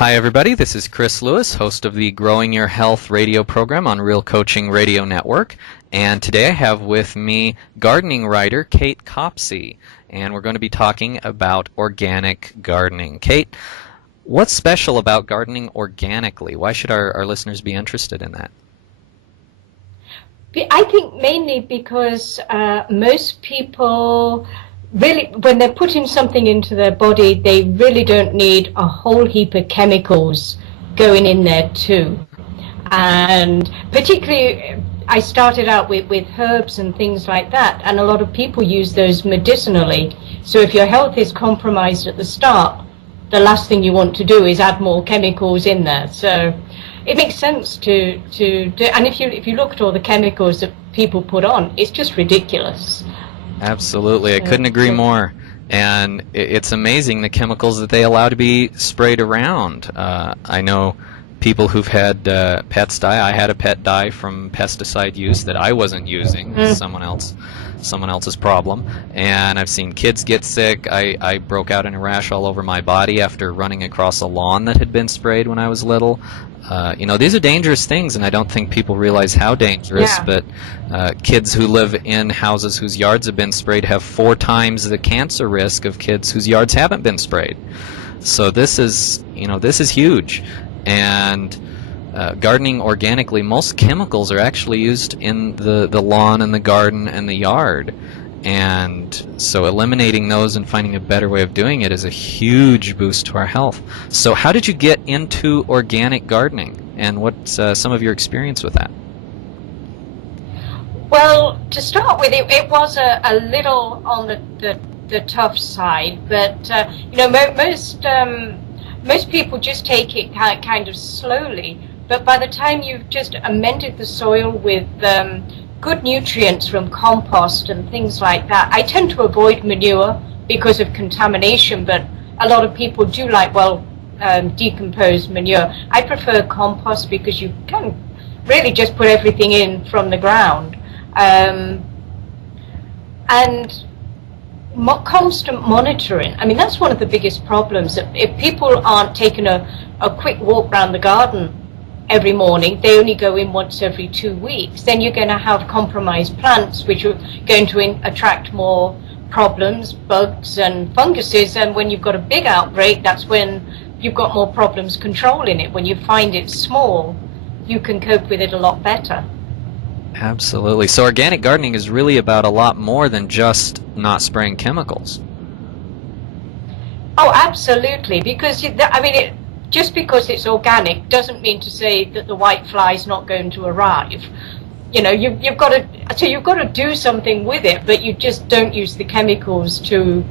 Hi, everybody. This is Chris Lewis, host of the Growing Your Health radio program on Real Coaching Radio Network. And today I have with me gardening writer Kate Copsey, and we're going to be talking about organic gardening. Kate, what's special about gardening organically? Why should our listeners be interested in that? I think mainly because most people really, when they're putting something into their body, they really don't need a whole heap of chemicals going in there too. And particularly, I started out with herbs and things like that, and a lot of people use those medicinally. So if your health is compromised at the start, the last thing you want to do is add more chemicals in there. So it makes sense to do, and if you look at all the chemicals that people put on, it's just ridiculous. Absolutely. I couldn't agree more. And it's amazing the chemicals that they allow to be sprayed around. I know people who've had pets die. I had a pet die from pesticide use that I wasn't using. Someone else's problem. And I've seen kids get sick. I broke out in a rash all over my body after running across a lawn that had been sprayed when I was little. These are dangerous things, and I don't think people realize how dangerous, but kids who live in houses whose yards have been sprayed have 4 times the cancer risk of kids whose yards haven't been sprayed. So this is huge. And gardening organically, most chemicals are actually used in the lawn and the garden and the yard. And so eliminating those and finding a better way of doing it is a huge boost to our health. So how did you get into organic gardening, and what's some of your experience with that? Well, to start with, it was a little on the tough side, but most people just take it kind of slowly. But by the time you've just amended the soil with good nutrients from compost and things like that. I tend to avoid manure because of contamination, but a lot of people do like, decomposed manure. I prefer compost because you can really just put everything in from the ground. And constant monitoring, I mean, that's one of the biggest problems. If people aren't taking a quick walk around the garden every morning, they only go in once every 2 weeks, then you're going to have compromised plants, which are going to attract more problems, bugs and funguses. And when you've got a big outbreak, that's when you've got more problems controlling it. When you find it small, you can cope with it a lot better. Absolutely. So organic gardening is really about a lot more than just not spraying chemicals. Oh, absolutely. Because, just because it's organic doesn't mean to say that the white fly is not going to arrive. You've got to do something with it, but you just don't use the chemicals to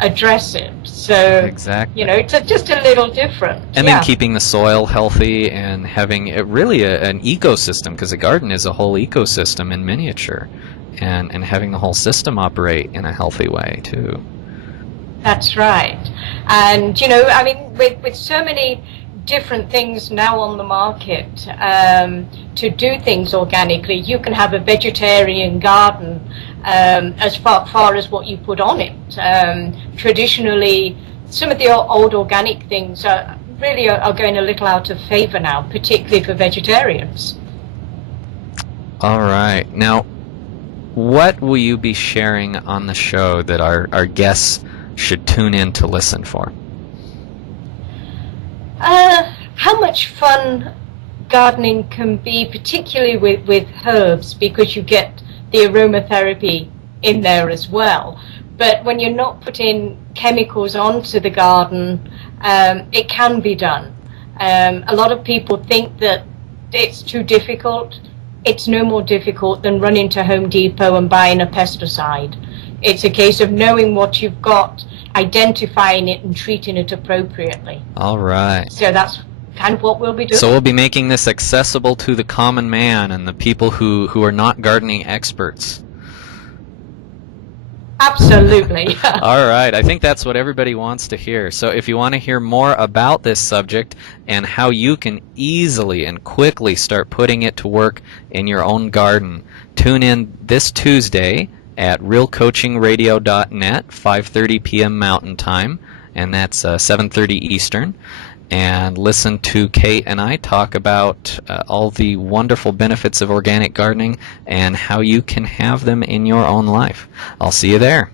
address it. So exactly. It's just a little different. And then keeping the soil healthy and having an ecosystem, because a garden is a whole ecosystem in miniature, and having the whole system operate in a healthy way too. That's right. And, with so many different things now on the market to do things organically, you can have a vegetarian garden as far as what you put on it. Traditionally, some of the old organic things are going a little out of favor now, particularly for vegetarians. All right. Now, what will you be sharing on the show that our guests should tune in to listen for? How much fun gardening can be, particularly with herbs, because you get the aromatherapy in there as well. But when you're not putting chemicals onto the garden, it can be done. A lot of people think that it's too difficult. It's no more difficult than running to Home Depot and buying a pesticide. It's a case of knowing what you've got, identifying it, and treating it appropriately. All right. So that's kind of what we'll be doing. So we'll be making this accessible to the common man and the people who are not gardening experts. Absolutely. All right. I think that's what everybody wants to hear. So if you want to hear more about this subject and how you can easily and quickly start putting it to work in your own garden, tune in this Tuesday at realcoachingradio.net, 5:30 p.m. Mountain Time, and that's 7:30 Eastern. And listen to Kate and I talk about all the wonderful benefits of organic gardening and how you can have them in your own life. I'll see you there.